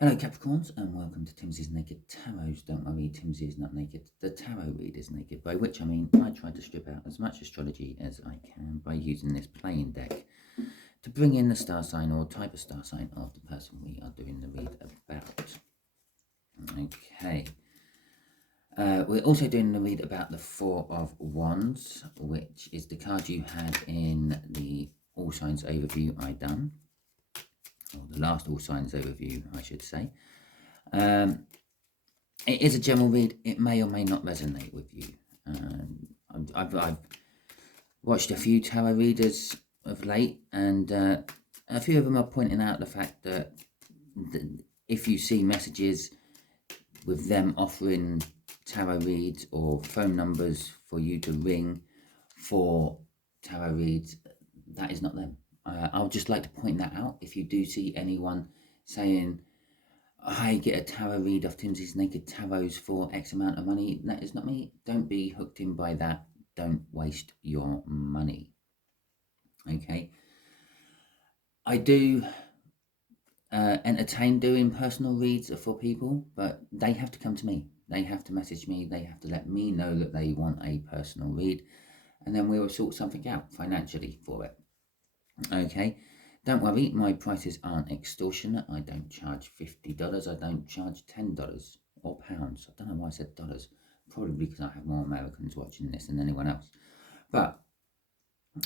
Hello Capricorns and welcome to Timsy's Naked Tarot. Don't worry, Timsy is not naked. The tarot read is naked, by which I mean I try to strip out as much astrology as I can by using this playing deck to bring in the star sign or type of star sign of the person we are doing the read about. Okay. We're also doing the read about the Four of Wands, which is the card you had in the All Signs overview I done. Or the last All Signs overview, I should say. It is a general read. It may or may not resonate with you. I've watched a few tarot readers of late, and a few of them are pointing out the fact that if you see messages with them offering tarot reads or phone numbers for you to ring for tarot reads, that is not them. I would just like to point that out. If you do see anyone saying, I get a tarot read off Timsy's Naked Tarots for X amount of money, that is not me. Don't be hooked in by that. Don't waste your money. Okay. I do entertain doing personal reads for people, but they have to come to me. They have to message me. They have to let me know that they want a personal read, and then we will sort something out financially for it. Okay, don't worry, my prices aren't extortionate. I don't charge $50. I don't charge $10 or pounds. I don't know why I said dollars. Probably because I have more Americans watching this than anyone else. But,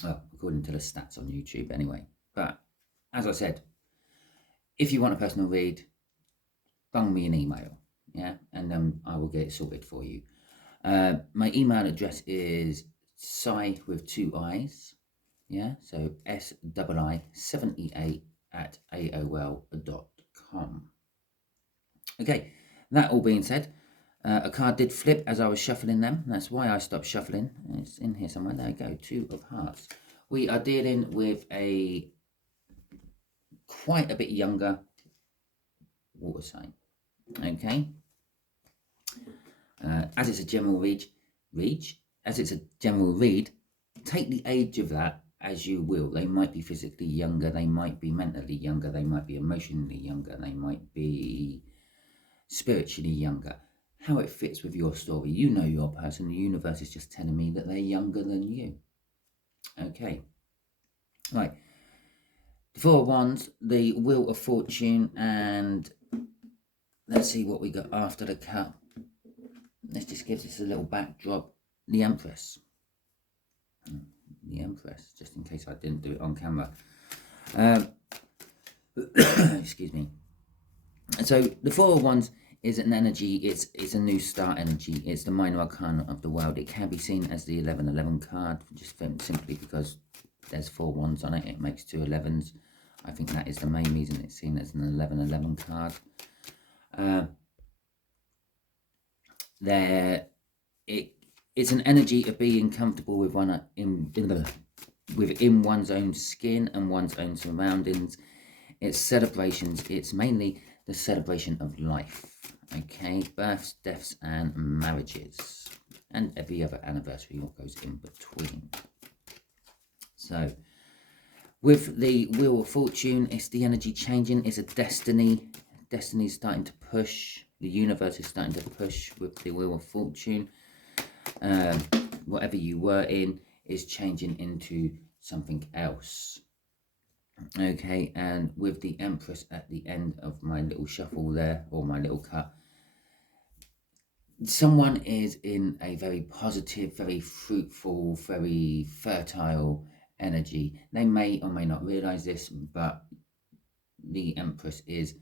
well, according to the stats on YouTube anyway. But, as I said, if you want a personal read, bung me an email. Yeah, and then I will get it sorted for you. My email address is Sai with 2 I's. Yeah, so SII78@AOL.com. Okay, that all being said, a card did flip as I was shuffling them. That's why I stopped shuffling. It's in here somewhere. There we go, 2 of Hearts. We are dealing with a quite a bit younger water sign. Okay. As it's a general read, take the age of that as you will. They might be physically younger, they might be mentally younger, they might be emotionally younger, they might be spiritually younger. How it fits with your story. You know your person. The universe is just telling me that they're younger than you. Okay. Right. The Four of Wands, the Wheel of Fortune, and let's see what we got after the cut. This just gives us a little backdrop. The Empress. The Empress, just in case I didn't do it on camera. Excuse me. So the Four of Wands is an energy. It's a new start energy. It's the minor arcana of the world. It can be seen as the 1111 card, just simply because there's 4 wands on it. It makes 2 11s. I think that is the main reason it's seen as an 1111 card. It's an energy of being comfortable with within one's own skin and one's own surroundings. It's celebrations. It's mainly the celebration of life. Okay, births, deaths, and marriages, and every other anniversary what goes in between. So, with the Wheel of Fortune, it's the energy changing. It's a destiny. Destiny's starting to push. The universe is starting to push with the Wheel of Fortune. Whatever you were in is changing into something else. Okay, and with the Empress at the end of my little shuffle there, or my little cut, someone is in a very positive, very fruitful, very fertile energy. They may or may not realize this, but the Empress is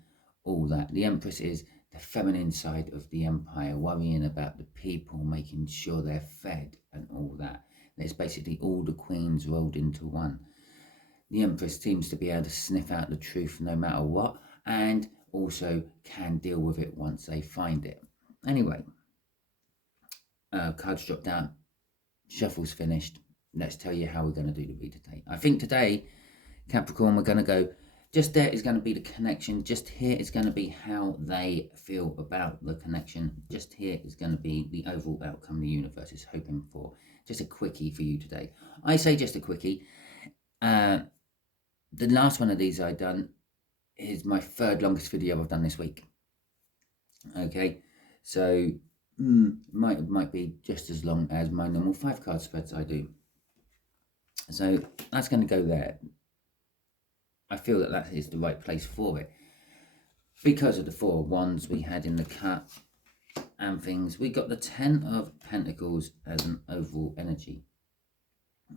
all that. The Empress is the feminine side of the empire, worrying about the people, making sure they're fed and all that. There's basically all the queens rolled into one. The Empress seems to be able to sniff out the truth no matter what, and also can deal with it once they find it. Anyway, cards drop down, shuffle's finished. Let's tell you how we're going to do the read today. I think today, Capricorn, we're going to go, just there is going to be the connection. Just here is going to be how they feel about the connection. Just here is going to be the overall outcome the universe is hoping for. Just a quickie for you today. I say just a quickie. The last one of these I done, is my third longest video I've done this week. Okay, so might be just as long as my normal 5 card spreads I do. So that's going to go there. I feel that is the right place for it because of the 4 of Wands we had in the cut and things. We got the 10 of Pentacles as an overall energy.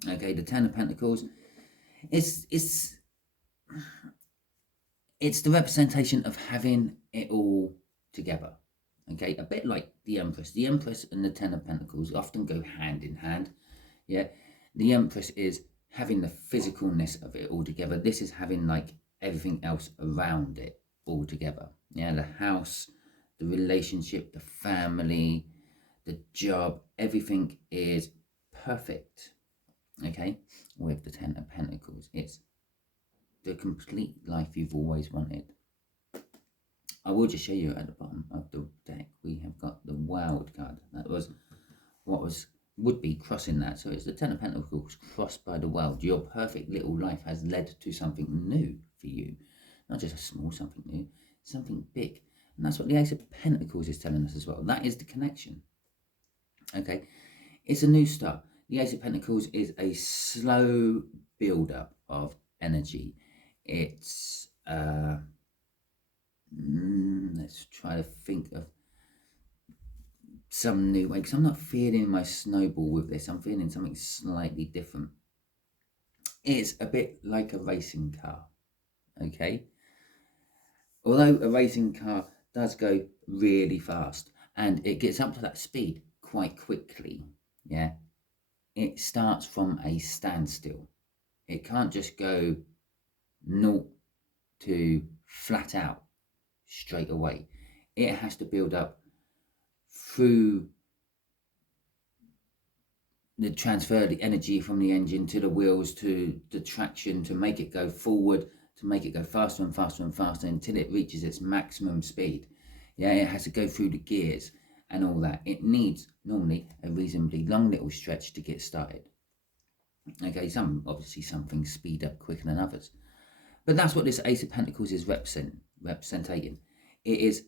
Okay, the 10 of Pentacles it's the representation of having it all together. Okay, a bit like the Empress. The Empress and the 10 of Pentacles often go hand in hand. Yeah, the Empress is having the physicalness of it all together. This is having like everything else around it all together. Yeah, the house, the relationship, the family, the job, everything is perfect. Okay, with the 10 of Pentacles, it's the complete life you've always wanted. I will just show you at the bottom of the deck, we have got the Wild card. That was what would be crossing that. So it's the 10 of Pentacles crossed by the Wild. Your perfect little life has led to something new for you. Not just a small something new, something big. And that's what the Ace of Pentacles is telling us as well. That is the connection. Okay, it's a new start. The Ace of Pentacles is a slow build-up of energy. It's let's try to think of some new way, because I'm not feeling my snowball with this. I'm feeling something slightly different. It's a bit like a racing car. Okay, although a racing car does go really fast and it gets up to that speed quite quickly, yeah, it starts from a standstill. It can't just go 0 to flat out straight away. It has to build up through the transfer, the energy from the engine to the wheels, to the traction, to make it go forward, to make it go faster and faster and faster until it reaches its maximum speed. Yeah, it has to go through the gears and all that. It needs normally a reasonably long little stretch to get started. Okay, obviously some things speed up quicker than others. But that's what this Ace of Pentacles is representing. It is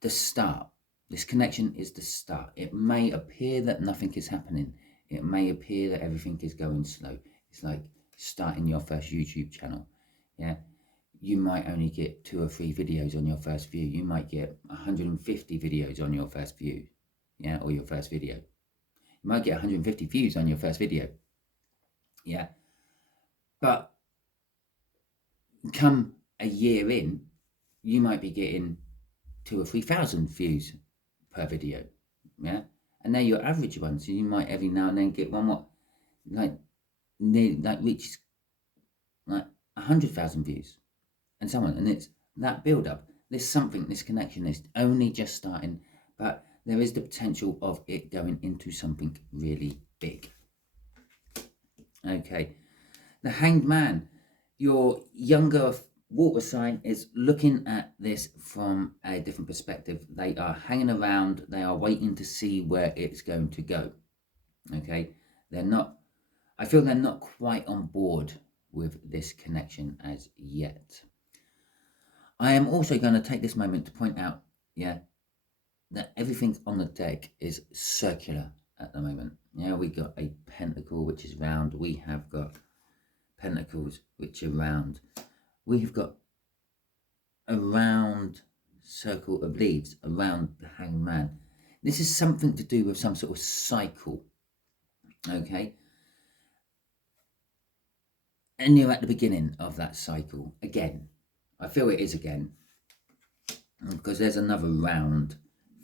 the start. This connection is the start. It may appear that nothing is happening. It may appear that everything is going slow. It's like starting your first YouTube channel. Yeah, you might only get 2 or 3 videos on your first view. You might get 150 videos on your first view. Yeah, or your first video. You might get 150 views on your first video. Yeah, but come a year in, you might be getting 2,000 or 3,000 views per video. Yeah, and they're your average ones. So you might every now and then get one like reaches like 100,000 views, and so on. And it's that build up. There's something. This connection is only just starting, but there is the potential of it going into something really big. Okay, the Hanged Man. Your younger water sign is looking at this from a different perspective. They are hanging around. They are waiting to see where it's going to go. Okay, I feel they're not quite on board with this connection as yet. I am also going to take this moment to point out, yeah, that everything on the deck is circular at the moment. Yeah, we got a pentacle which is round. We have got pentacles which are round. We have got a round circle of leaves around the Hanged Man. This is something to do with some sort of cycle. Okay, and you're at the beginning of that cycle again. I feel it is again, because there's another round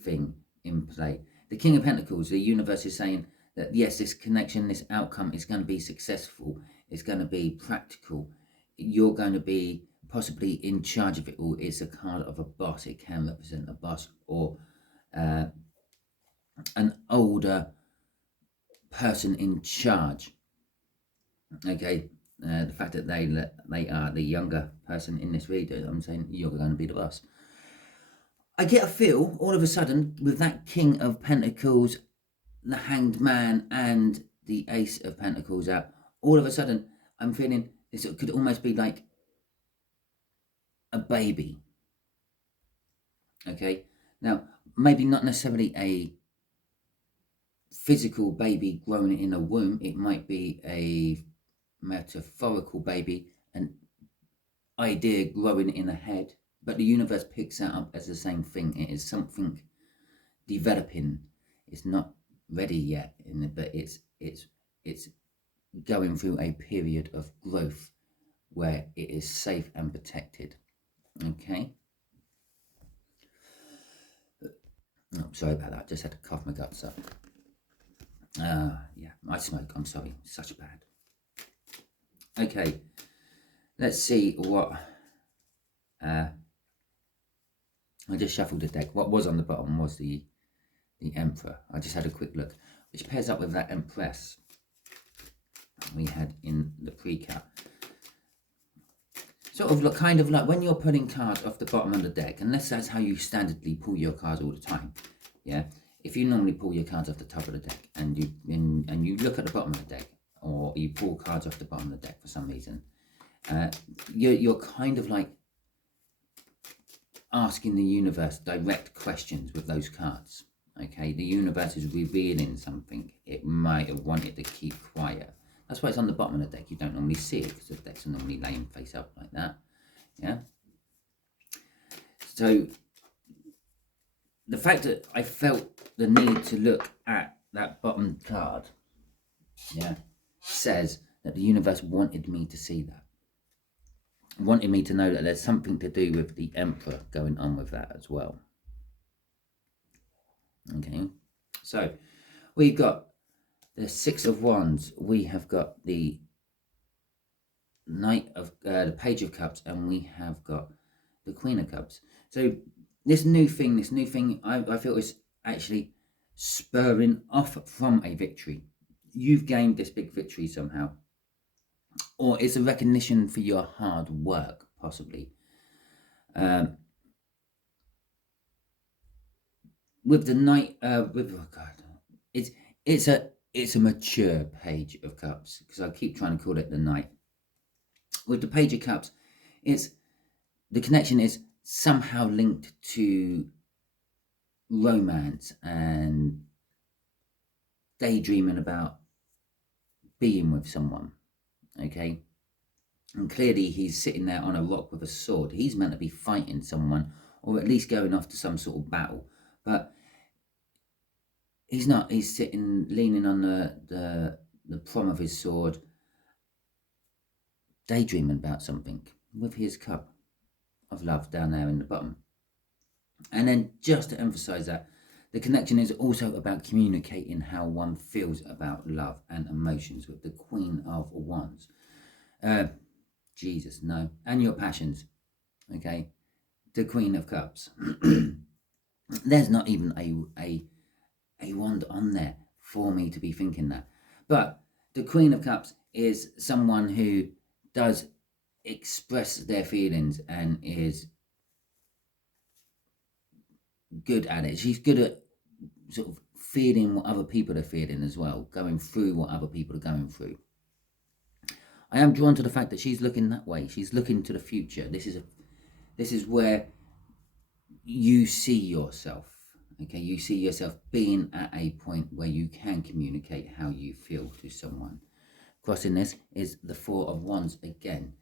thing in play. The King of Pentacles, the universe is saying that yes, this connection, this outcome is going to be successful. It's going to be practical. You're going to be possibly in charge of it all. It's a card of a boss. It can represent a boss or an older person in charge. Okay, the fact that they are the younger person in this reader, I'm saying you're going to be the boss. I get a feel all of a sudden with that King of Pentacles, the Hanged Man, and the Ace of Pentacles out. All of a sudden, I'm feeling this could almost be like a baby. Okay, now maybe not necessarily a physical baby grown in a womb. It might be a metaphorical baby, an idea growing in a head, but the universe picks that up as the same thing. It is something developing. It's not ready yet, but it's going through a period of growth where it is safe and protected. Okay. Oh, sorry about that. Just had to cough my guts up. Yeah, I smoke. I'm sorry. Such bad. Okay. Let's see what. I just shuffled the deck. What was on the bottom was the Emperor. I just had a quick look, which pairs up with that Empress we had in the pre-cut. Sort of kind of like when you're pulling cards off the bottom of the deck, unless that's how you standardly pull your cards all the time. Yeah, if you normally pull your cards off the top of the deck and you look at the bottom of the deck, or you pull cards off the bottom of the deck for some reason, you're kind of like asking the universe direct questions with those cards. Okay, the universe is revealing something it might have wanted to keep quiet. That's why it's on the bottom of the deck. You don't normally see it because the decks are normally laying face up like that. Yeah. So the fact that I felt the need to look at that bottom card, yeah, says that the universe wanted me to see that. Wanted me to know that there's something to do with the Emperor going on with that as well. Okay, so we've got the Six of Wands, we have got the Knight of the Page of Cups, and we have got the Queen of Cups. So this new thing, I feel is actually spurring off from a victory. You've gained this big victory somehow, or it's a recognition for your hard work, possibly. With the Knight, it's a mature Page of Cups, because I keep trying to call it the Knight. With the Page of Cups, it's the connection is somehow linked to romance and daydreaming about being with someone. Okay, and clearly he's sitting there on a rock with a sword. He's meant to be fighting someone, or at least going off to some sort of battle, but he's not. He's sitting, leaning on the prong of his sword, daydreaming about something with his cup of love down there in the bottom. And then, just to emphasize that, the connection is also about communicating how one feels about love and emotions with the Queen of Wands. Jesus, no. And your passions. Okay, the Queen of Cups. There's not even a wand on there for me to be thinking that. But the Queen of Cups is someone who does express their feelings and is good at it. She's good at sort of feeling what other people are feeling as well, going through what other people are going through. I am drawn to the fact that she's looking that way. She's looking to the future. This is where you see yourself. Okay, you see yourself being at a point where you can communicate how you feel to someone. Crossing this is the Four of Wands again.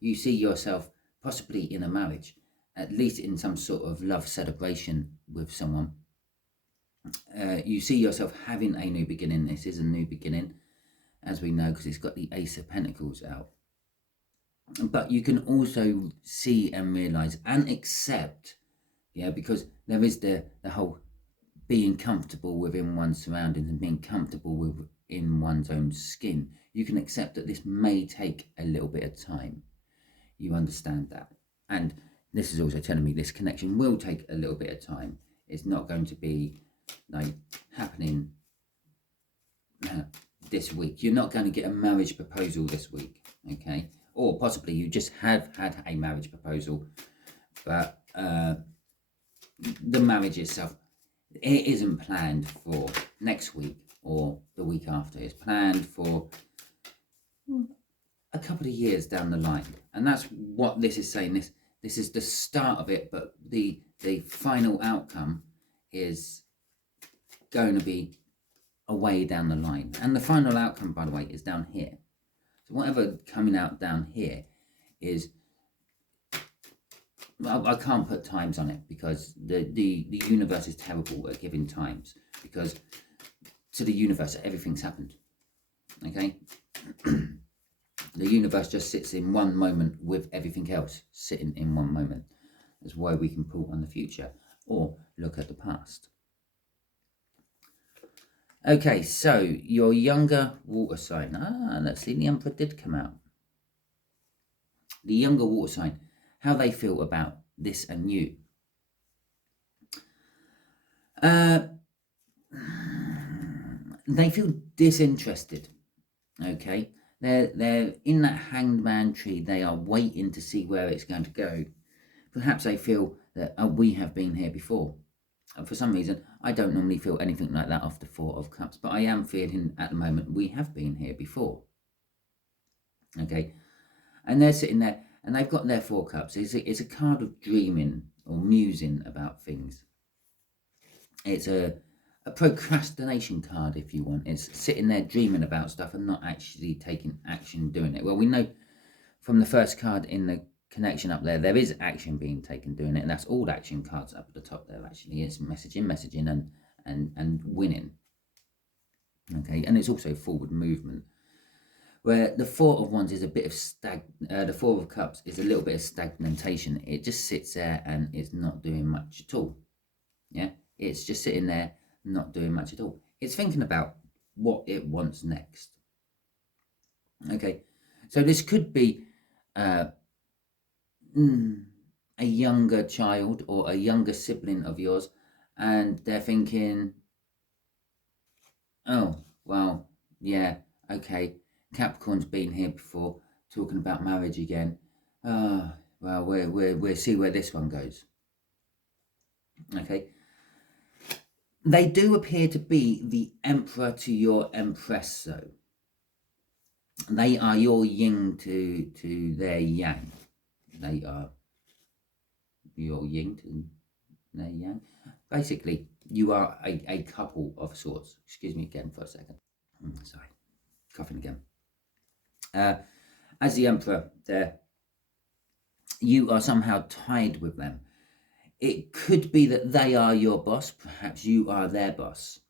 You see yourself possibly in a marriage, at least in some sort of love celebration with someone. You see yourself having a new beginning. This is a new beginning, as we know, because it's got the Ace of Pentacles out. But you can also see and realize and accept, yeah, because there is the whole being comfortable within one's surroundings and being comfortable within one's own skin. You can accept that this may take a little bit of time. You understand that. And this is also telling me this connection will take a little bit of time. It's not going to be like happening this week. You're not going to get a marriage proposal this week, okay? Or possibly you just have had a marriage proposal, but the marriage itself, it isn't planned for next week or the week after. It's planned for a couple of years down the line. And that's what this is saying. This is the start of it, but the final outcome is going to be a way down the line. And the final outcome, by the way, is down here. So whatever coming out down here is, I can't put times on it because the universe is terrible at giving times, because to the universe everything's happened. Okay. The universe just sits in one moment with everything else sitting in one moment. That's why we can pull on the future or look at the past. Okay, so your younger water sign. Let's see, the Emperor did come out. The younger water sign, how they feel about this and you. They feel disinterested. Okay, they're in that hanged man tree. They are waiting to see where it's going to go. Perhaps they feel that we have been here before. For some reason, I don't normally feel anything like that off the Four of Cups, but I am feeling at the moment we have been here before. Okay, and they're sitting there and they've got their Four Cups. It's a card of dreaming or musing about things. It's a procrastination card, if you want. It's sitting there dreaming about stuff and not actually taking action doing it. Well, we know from the first card in the connection up there is action being taken doing it, and that's all action cards up at the top there. Actually, it's messaging and winning. Okay, and it's also forward movement, where the Four of Wands is a bit of the Four of Cups is a little bit of stagnation. It just sits there and it's not doing much at all. Yeah, it's just sitting there not doing much at all. It's thinking about what it wants next. Okay, so this could be a younger child or a younger sibling of yours, and they're thinking, oh, well, yeah, okay, Capricorn's been here before, talking about marriage again. Well, we'll see where this one goes. Okay. They do appear to be the Emperor to your Empress, though. They are your yin to their yang. They are your yin to their yang. Basically, you are a couple of sorts. Excuse me again for a second. Sorry, coughing again. As the Emperor there, you are somehow tied with them. It could be that they are your boss. Perhaps you are their boss.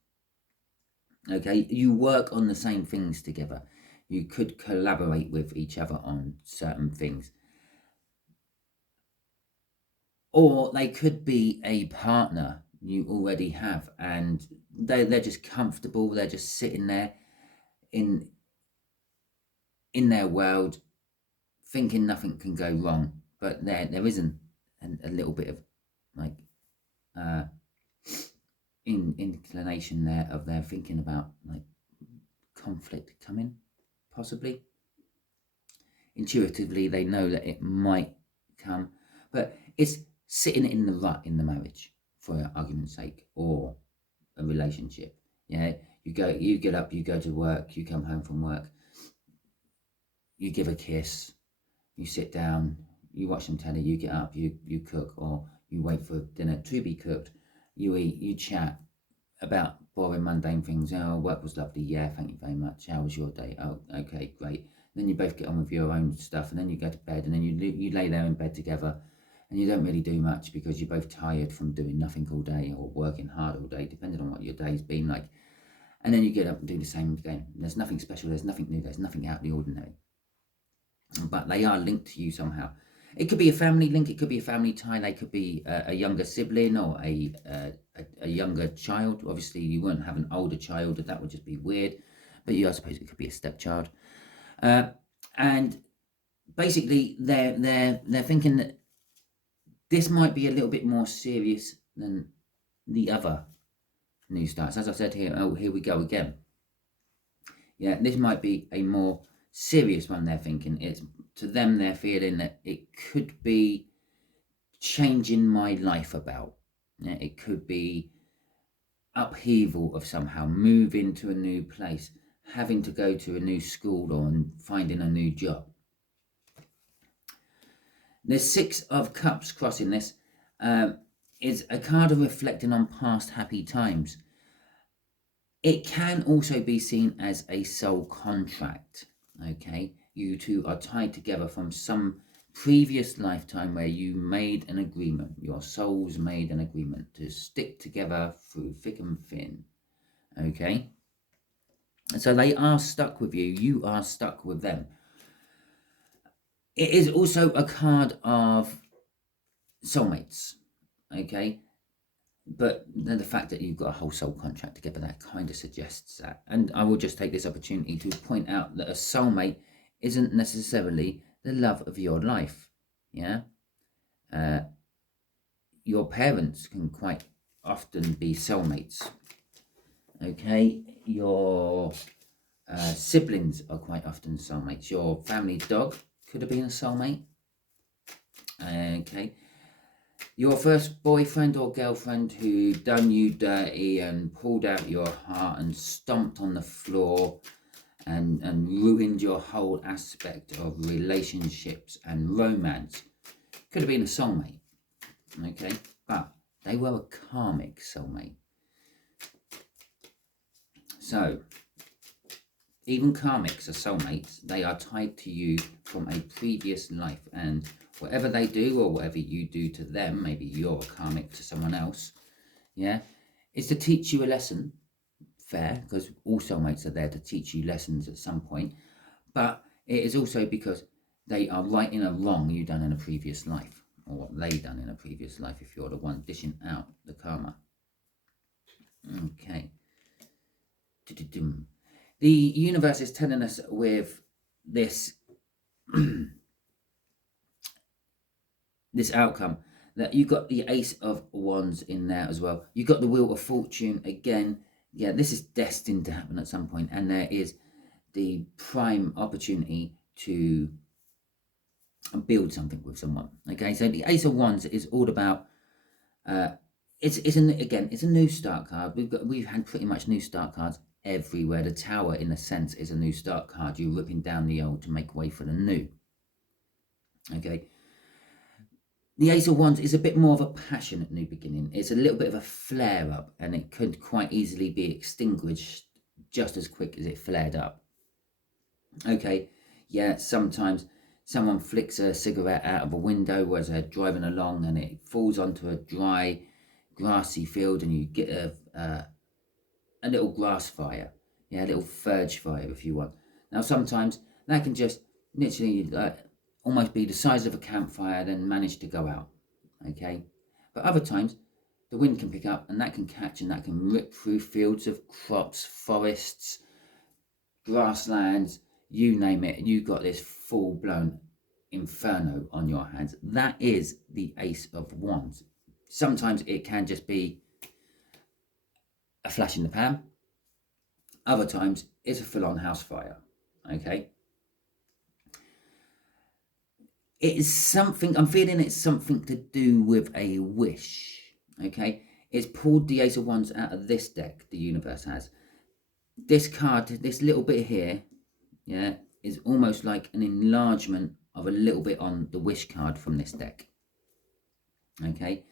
Okay, you work on the same things together. You could collaborate with each other on certain things. Or they could be a partner you already have, and they're just comfortable. They're just sitting there in their world, thinking nothing can go wrong. But there isn't a little bit of like inclination there of their thinking about like conflict coming, possibly. Intuitively, they know that it might come, but it's sitting in the rut in the marriage, for argument's sake, or a relationship. Yeah, you get up, you go to work, you come home from work, you give a kiss, you sit down, you watch some telly, you get up, you cook, or you wait for dinner to be cooked, you eat, you chat about boring, mundane things. Oh, work was lovely. Yeah, thank you very much. How was your day? Oh, okay, great. And then you both get on with your own stuff, and then you go to bed, and then you lay there in bed together, and you don't really do much because you're both tired from doing nothing all day or working hard all day, depending on what your day's been like. And then you get up and do the same again. There's nothing special. There's nothing new. There's nothing out of the ordinary. But they are linked to you somehow. It could be a family link. It could be a family tie. They could be a younger sibling or a younger child. Obviously, you won't have an older child. That would just be weird. But I suppose it could be a stepchild. And basically, they're thinking that this might be a little bit more serious than the other new starts. As I said here, oh, here we go again. Yeah, this might be a more serious one. They're thinking it's to them. They're feeling that it could be changing my life about. Yeah, it could be upheaval of somehow, moving to a new place, having to go to a new school or finding a new job. There's 6 of Cups crossing this. Is a card of reflecting on past happy times. It can also be seen as a soul contract. Okay, you two are tied together from some previous lifetime where you made an agreement. Your souls made an agreement to stick together through thick and thin. Okay, so they are stuck with you. You are stuck with them. It is also a card of soulmates. Okay, but the fact that you've got a whole soul contract together, that kind of suggests that. And I will just take this opportunity to point out that a soulmate isn't necessarily the love of your life. Yeah, your parents can quite often be soulmates. Okay, your siblings are quite often soulmates. Your family dog could have been a soulmate. Okay, your first boyfriend or girlfriend who done you dirty and pulled out your heart and stomped on the floor and ruined your whole aspect of relationships and romance could have been a soulmate. Okay, but they were a karmic soulmate. So even karmics are soulmates. They are tied to you from a previous life, and whatever they do or whatever you do to them, maybe you're a karmic to someone else, yeah, is to teach you a lesson. Fair, because all soulmates are there to teach you lessons at some point, but it is also because they are righting a wrong you done in a previous life, or what they done in a previous life if you're the one dishing out the karma. Okay. The universe is telling us with this this outcome that you got the Ace of Wands in there as well. You got the Wheel of Fortune again. Yeah, this is destined to happen at some point, and there is the prime opportunity to build something with someone. Okay, so the Ace of Wands is all about it's a new start card. We've had pretty much new start cards everywhere. The Tower, in a sense, is a new start card. You're ripping down the old to make way for the new. Okay. The Ace of Wands is a bit more of a passionate new beginning. It's a little bit of a flare up, and it could quite easily be extinguished just as quick as it flared up. Okay, yeah, sometimes someone flicks a cigarette out of a window as they're driving along and it falls onto a dry, grassy field, and you get a little grass fire. Yeah, a little furge fire if you want. Now, sometimes that can just literally almost be the size of a campfire, then manage to go out. Okay, but other times the wind can pick up and that can catch and that can rip through fields of crops, forests, grasslands, you name it. You got this full-blown inferno on your hands. That is the Ace of Wands. Sometimes it can just be a flash in the pan. Other times it's a full-on house fire. Okay, it is something, I'm feeling it's something to do with a wish. Okay, it's pulled the Ace of Wands out of this deck. The universe has this card, this little bit here, yeah, is almost like an enlargement of a little bit on the wish card from this deck. Okay,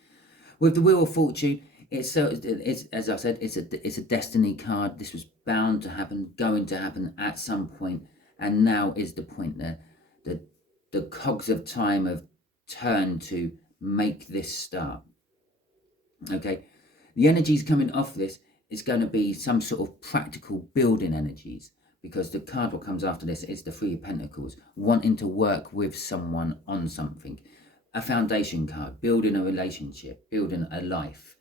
with the Wheel of Fortune, it's as I said, it's a destiny card. This was bound to happen, going to happen at some point, and now is the point there. The cogs of time have turned to make this start. Okay, the energies coming off this is going to be some sort of practical building energies, because the card what comes after this is the Three of Pentacles, wanting to work with someone on something. A foundation card, building a relationship, building a life,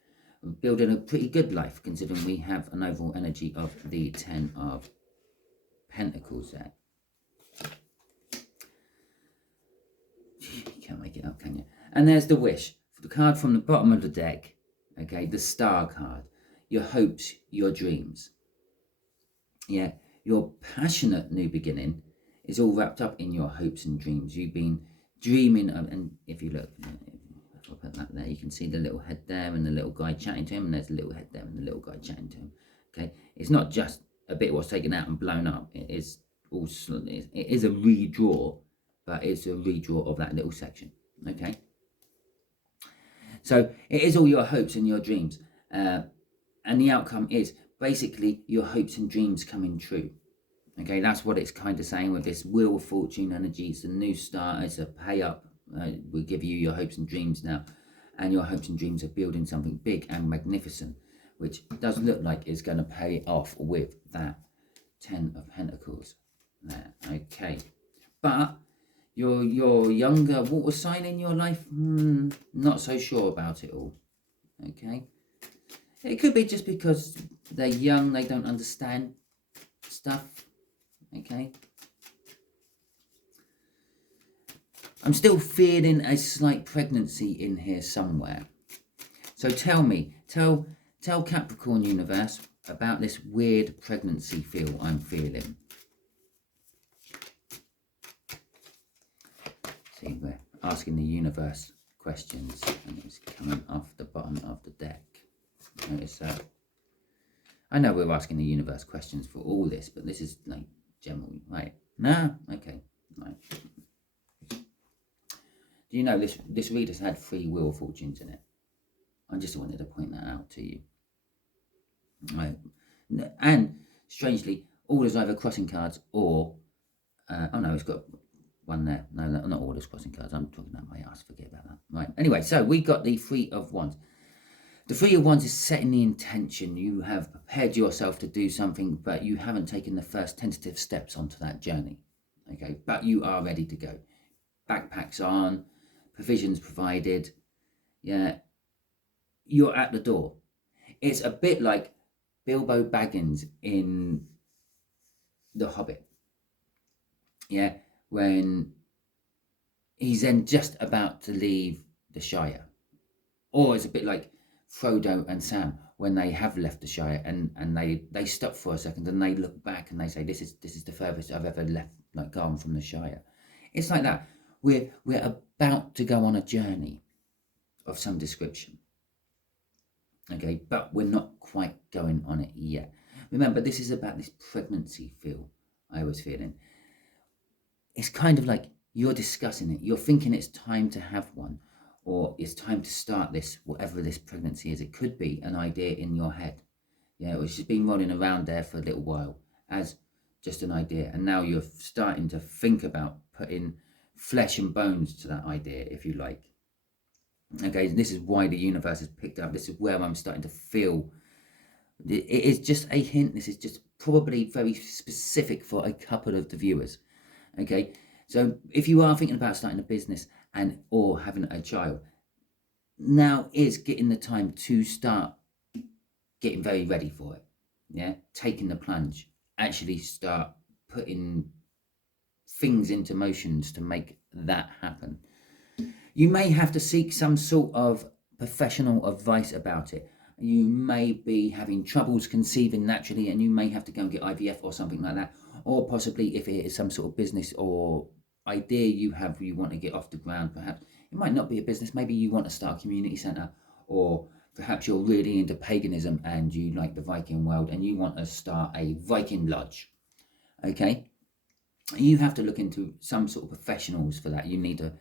building a pretty good life, considering we have an overall energy of the Ten of Pentacles there. You can't make it up, can you? And there's the Wish, the card from the bottom of the deck. Okay, the Star card, your hopes, your dreams. Yeah, your passionate new beginning is all wrapped up in your hopes and dreams. You've been dreaming of, and if you look, if I put that there, you can see the little head there and the little guy chatting to him, and there's a little head there and the little guy chatting to him. Okay, it's not just a bit what's taken out and blown up. It is also, it is a redraw, but it's a redraw of that little section. Okay. So it is all your hopes and your dreams. And the outcome is basically your hopes and dreams coming true. Okay, that's what it's kind of saying with this Wheel of Fortune energy. It's a new start, it's a pay up. We give you your hopes and dreams now. And your hopes and dreams are building something big and magnificent, which does look like it's going to pay off with that 10 of Pentacles there. Okay. But your younger water sign in your life, not so sure about it all. Okay. It could be just because they're young, they don't understand stuff. Okay. I'm still feeling a slight pregnancy in here somewhere. So tell me, tell Capricorn universe about this weird pregnancy feel I'm feeling. See, we're asking the universe questions and it's coming off the bottom of the deck. Notice that. I know we're asking the universe questions for all this, but this is like general, right? No? Okay, right. Do you know this reader's had 3 Wheel of Fortunes in it? I just wanted to point that out to you. Right. And strangely, all is either crossing cards or oh no, it's got one there. No, not all is crossing cards. I'm talking about my ass. Forget about that. Right. Anyway, so we got the 3 of Wands. The 3 of Wands is setting the intention. You have prepared yourself to do something, but you haven't taken the first tentative steps onto that journey. Okay, but you are ready to go. Backpacks on, provisions provided. Yeah, you're at the door. It's a bit like Bilbo Baggins in The Hobbit. Yeah, when he's then just about to leave the Shire. Or it's a bit like Frodo and Sam when they have left the Shire and they stop for a second and they look back and they say, this is the furthest I've ever left, like gone from the Shire. It's like that. We're about to go on a journey of some description. Okay, but we're not quite going on it yet. Remember, this is about this pregnancy feel I was feeling. It's kind of like you're discussing it. You're thinking it's time to have one, or it's time to start this, whatever this pregnancy is. It could be an idea in your head. Yeah, it's just been rolling around there for a little while as just an idea. And now you're starting to think about putting flesh and bones to that idea, if you like. Okay, this is why the universe has picked up. This is where I'm starting to feel. It is just a hint. This is just probably very specific for a couple of the viewers. Okay, so if you are thinking about starting a business and or having a child, now is getting the time to start getting very ready for it. Yeah, taking the plunge, actually start putting things into motions to make that happen. You may have to seek some sort of professional advice about it. You may be having troubles conceiving naturally and you may have to go and get IVF or something like that. Or possibly if it is some sort of business or idea you want to get off the ground, perhaps. It might not be a business. Maybe you want to start a community centre, or perhaps you're really into paganism and you like the Viking world and you want to start a Viking lodge. Okay? You have to look into some sort of professionals for that. You need to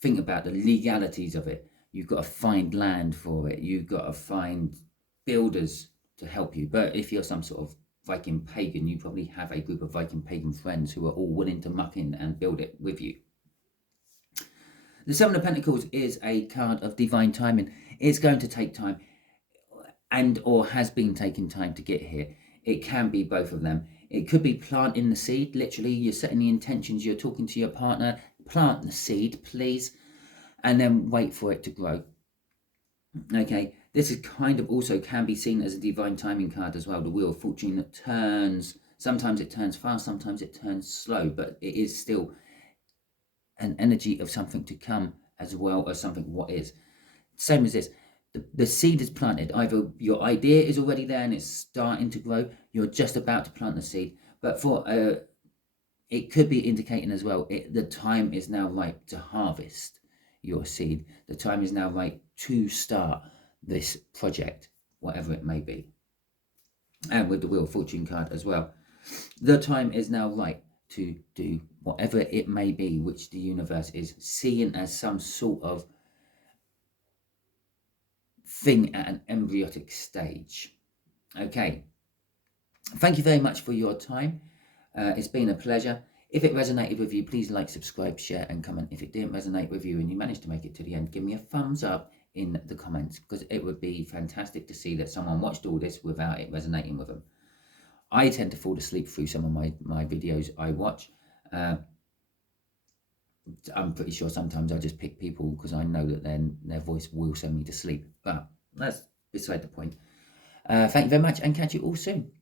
think about the legalities of it. You've got to find land for it. You've got to find builders to help you. But if you're some sort of Viking pagan, you probably have a group of Viking pagan friends who are all willing to muck in and build it with you. The 7 of Pentacles is a card of divine timing. It's going to take time and or has been taking time to get here. It can be both of them. It could be planting the seed. Literally, you're setting the intentions. You're talking to your partner. Plant the seed, please, and then wait for it to grow. Okay, this is kind of also can be seen as a divine timing card as well. The Wheel of Fortune that turns, sometimes it turns fast, sometimes it turns slow, but it is still an energy of something to come as well as something what is. Same as this. The seed is planted. Either your idea is already there and it's starting to grow, you're just about to plant the seed, but for it could be indicating as well, the time is now right to harvest your seed. The time is now right to start this project, whatever it may be. And with the Wheel of Fortune card as well, the time is now right to do whatever it may be, which the universe is seeing as some sort of thing at an embryotic stage. Okay. Thank you very much for your time. It's been a pleasure. If it resonated with you, please like, subscribe, share, and comment. If it didn't resonate with you and you managed to make it to the end, give me a thumbs up in the comments, because it would be fantastic to see that someone watched all this without it resonating with them. I tend to fall asleep through some of my videos I watch. I'm pretty sure sometimes I just pick people because I know that then their voice will send me to sleep. But that's beside the point. Thank you very much, and catch you all soon.